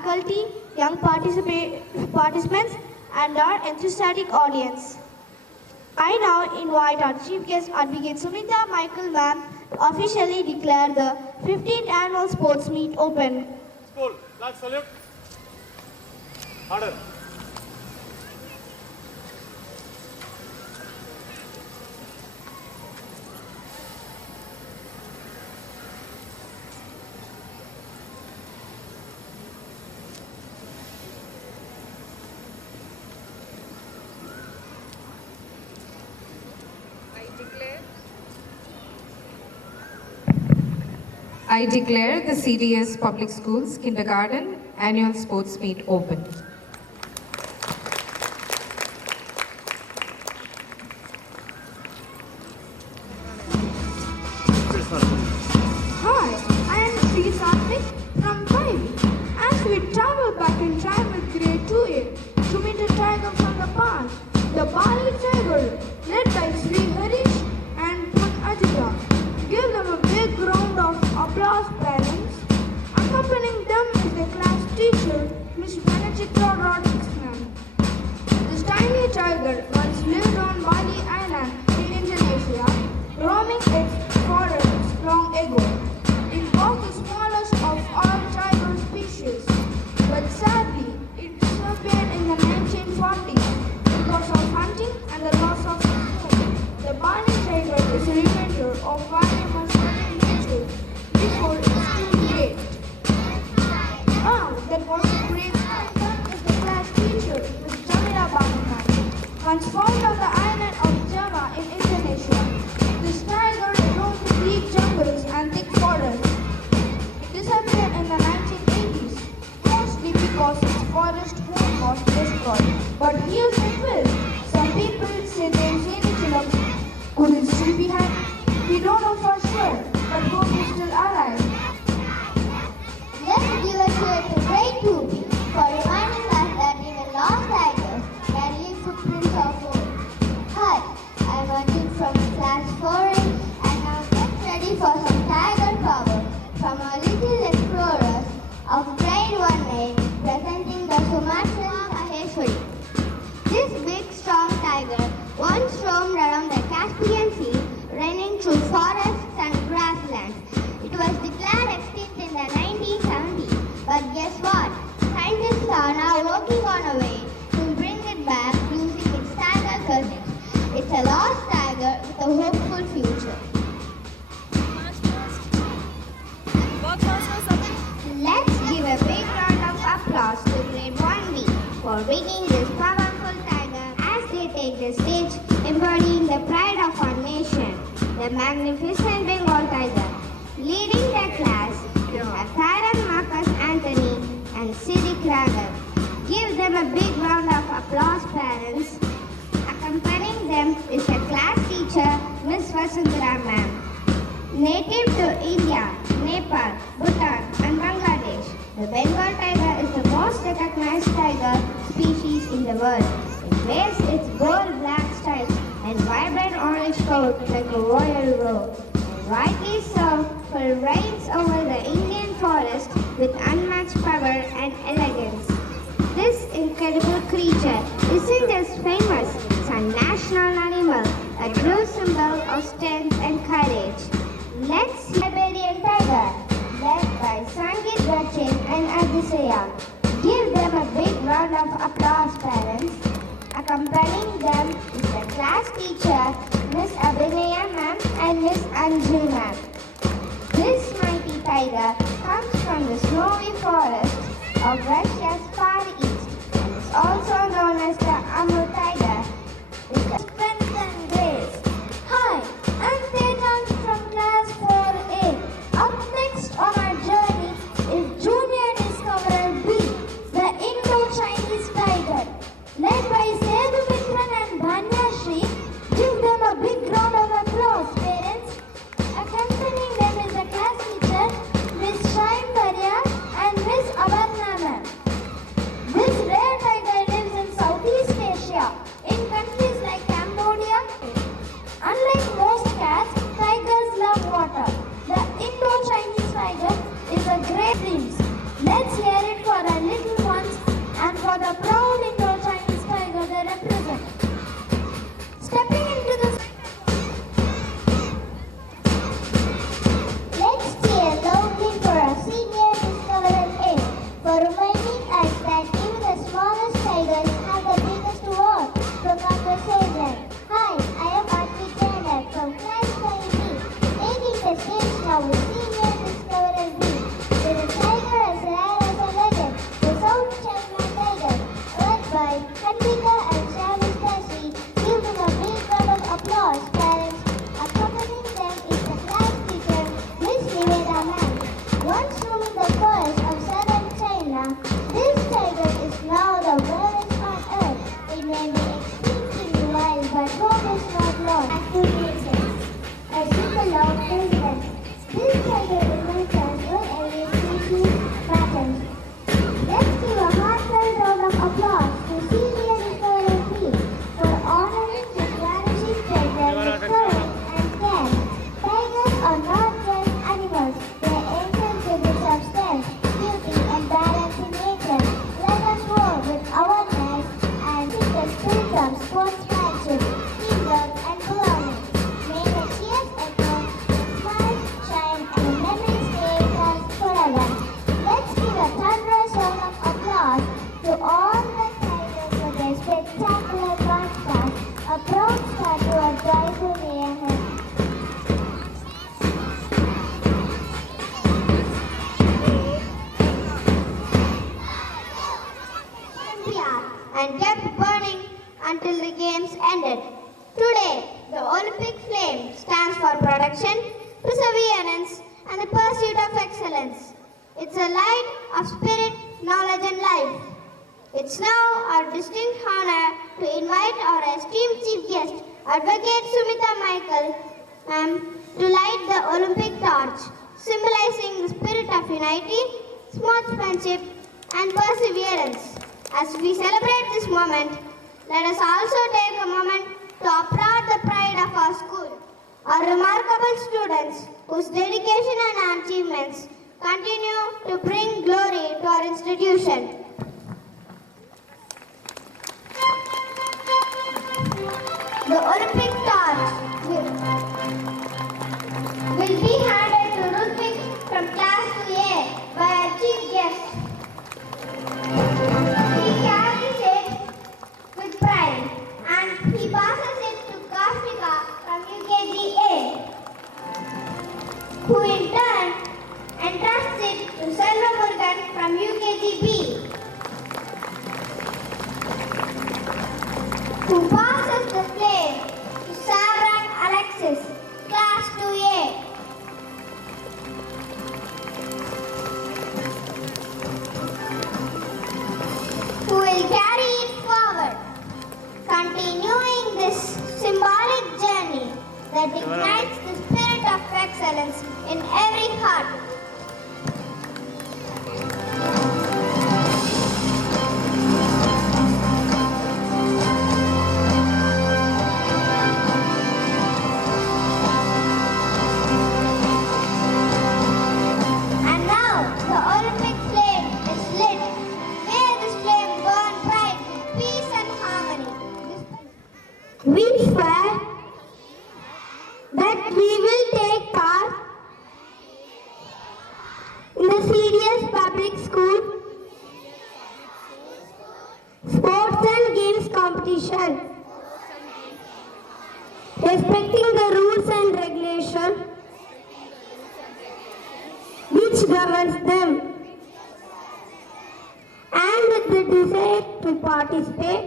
faculty, young participants, and our enthusiastic audience. I now invite our Chief Guest, Advocate Sunita Michael Ma'am, to officially declare the 15th Annual Sports Meet open. School, flag salute. Order. I declare the CDS Public Schools Kindergarten Annual Sports Meet open. Hi, I am Sri Satvik from 5. As we travel back in time with grade 2A to meet a tiger from the past, the Bali tiger, led by Sri Harish and Pun Ajita. Give them a big round of applause, parents. Accompanying them is the class teacher, Miss Vanachitra Rodriguez. This tiny tiger once lived on Bali Island in Indonesia, roaming its forests long ago. It was the smallest of all tiger species, but sadly, it disappeared in the 1940s because of hunting and the loss of food. The Bali tiger is a reminder of why we must protect nature before it's too late. That was a great tiger is the class teacher, Ms. Jamila Banaman. Once found on the island of Java in Indonesia, this tiger roamed the deep jungles and thick forests. It disappeared in the 1980s, mostly because its forest home was destroyed. But here's the twist. Some people say they've seen it in a could it still be hiding? We don't know for sure, but hope it's still alive. Let's give a cheer to grade 2B for reminding us that even lost tigers can leave footprints of home. Hi, I'm Arjun from class 4A and now get ready for some tiger power from our little explorers of grade 1A presenting the Sumatran Maheshwari. This big strong tiger once roamed around the Caspian Sea, running through forests and grasslands. It was declared extinct in the 1970s, but guess what? Scientists are now working on a way to bring it back using its tiger cousins. It's a lost tiger with a hopeful future. Let's give a big round of applause to grade 1B for bringing this powerful tiger as they take the stage, embodying the pride of our nation, the magnificent Bengal tiger. Leading their class, we have Tharan Marcus Anthony and Siddiq Raghab. Give them a big round of applause, parents. Accompanying them is a class teacher, Miss Vasundhara ma'am. Native to India, Nepal, Bhutan and Bangladesh, the Bengal tiger is the most recognized tiger species in the world. It wears its bold black stripes and vibrant orange coat like a royal robe. Rightly so, for it reigns over the Indian forest with unmatched power and elegance. This incredible creature isn't just famous, it's a national animal, a true symbol of strength and courage. Let's see Siberian tiger, led by Sangeet Bachchan and Adisaya. Give them a big round of applause, parents. Accompanying them is the class teacher, Miss Abhinaya ma'am and Miss Anju ma'am. This mighty tiger comes from the snowy forests of Russia's far east and is also known as the Amur tiger. With the strength and grace. Hi, I'm Tejan from class 4A. Up next on our journey is Junior Discoverer B, the Indo-Chinese tiger. Led by Sedu Mitran and Bhanyashri, give them a big round of applause, parents. Accompanying them is the class teacher, Miss Shaim Barya and Miss Abarna ma'am. This rare tiger lives in Southeast and kept burning until the games ended. Today, the Olympic flame stands for protection, perseverance, and the pursuit of excellence. It's a light of spirit, knowledge, and life. It's now our distinct honor to invite our esteemed chief guest, Advocate Sumita Michael, to light the Olympic torch, symbolizing the spirit of unity, sportsmanship, and perseverance. As we celebrate this moment, let us also take a moment to applaud the pride of our school, our remarkable students whose dedication and achievements continue to bring glory to our institution. The Olympic torch will be handed to Ludwig from class 2A by our chief guest. He carries it with pride and he passes it to Caspian from UKG-A, who in turn entrusts it to Selva Murugan from UKG-B, who passes the flame to Savran Alexis, class 2A. Who will carry it forward, continuing this symbolic journey that ignites the spirit of excellence in every heart. And now the Olympic flame is lit. May this flame burn bright with peace and harmony. We swear that we will take part in the serious public school sports and games competition, respecting the rules and regulations which governs them, and with the desire to participate